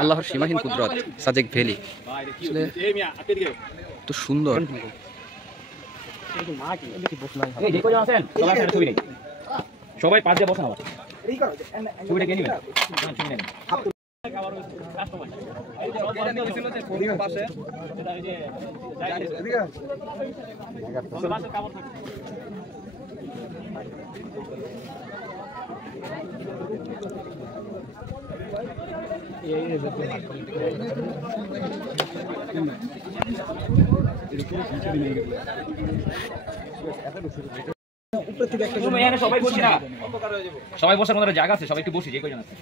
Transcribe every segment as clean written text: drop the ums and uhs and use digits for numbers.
আল্লাহর সীমাহীন কুদরত সাজেক ভ্যালি তো সুন্দর। সবাই পাঁচ দিয়ে বসা ছবিটা কে নিবেন? সবাই বসার মতো জায়গা আছে, সবাই একটু বসি যে কয়জন আছে।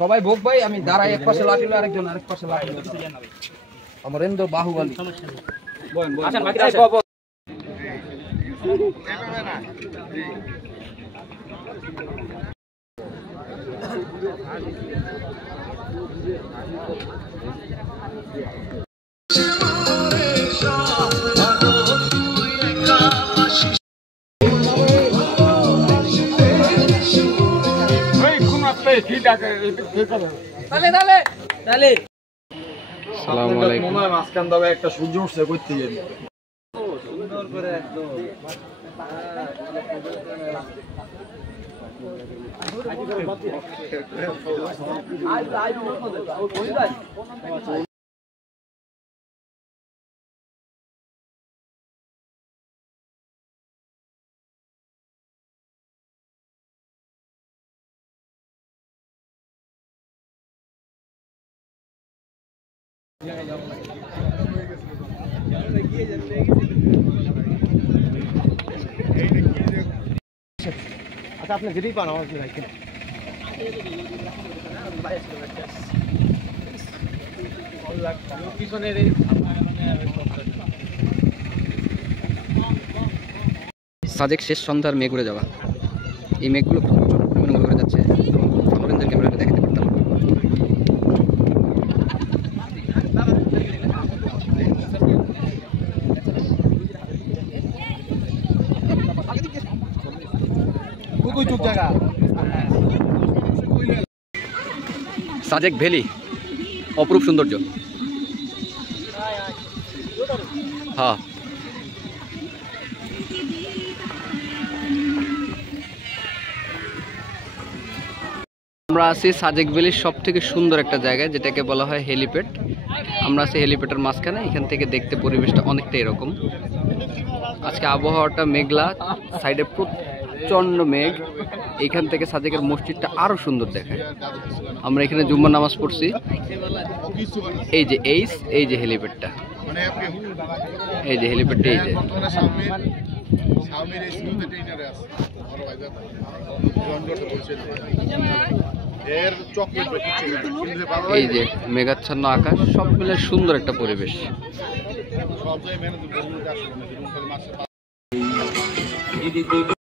সবাই ভোগ ভাই, আমি দাঁড়াই এক পাশে লাঠিল, আরেকজন আরেক পাশে লাঠিল। অমরেন্দ্র বাহুবলী। আচ্ছা বাকিরা আসেন। মাঝখান দাবে একটা সূর্য উঠছে করতে যাবি সুন্দর করে একদম আচ্ছা আপনি যেতেই পান আমার রাখেন। সাজেক শেষ সন্ধ্যার মেঘ উড়ে যাওয়া, এই মেঘগুলো প্রচুর পরিমাণে উড়ে যাচ্ছে, আমাদের ক্যামেরাটা দেখাতে পারতাম। সাজেক ভ্যালি অপরূপ সৌন্দর্য। হ্যাঁ আমরা আছি সাজেক ভ্যালির সব থেকে সুন্দর একটা জায়গায়, যেটাকে বলা হয় হেলিপ্যাড। আমরা আছি হেলিপ্যাডের মাঝখানে, এখান থেকে দেখতে পরিবেশটা অনেকটা এরকম। আজকে আবহাওয়াটা মেঘলা, সাইডে প্রচন্ড মেঘ। এখান থেকে সাজেকের মসজিদটা আরো সুন্দর দেখায়। আমরা এখানে জুম্মার নামাজ পড়ছি। এই যে এই যে হেলিপ্যাডটা, এই যে হেলিপ্যাডটা, এই যে এই যে মেঘাচ্ছন্ন আকাশ, সব মিলে সুন্দর একটা পরিবেশ।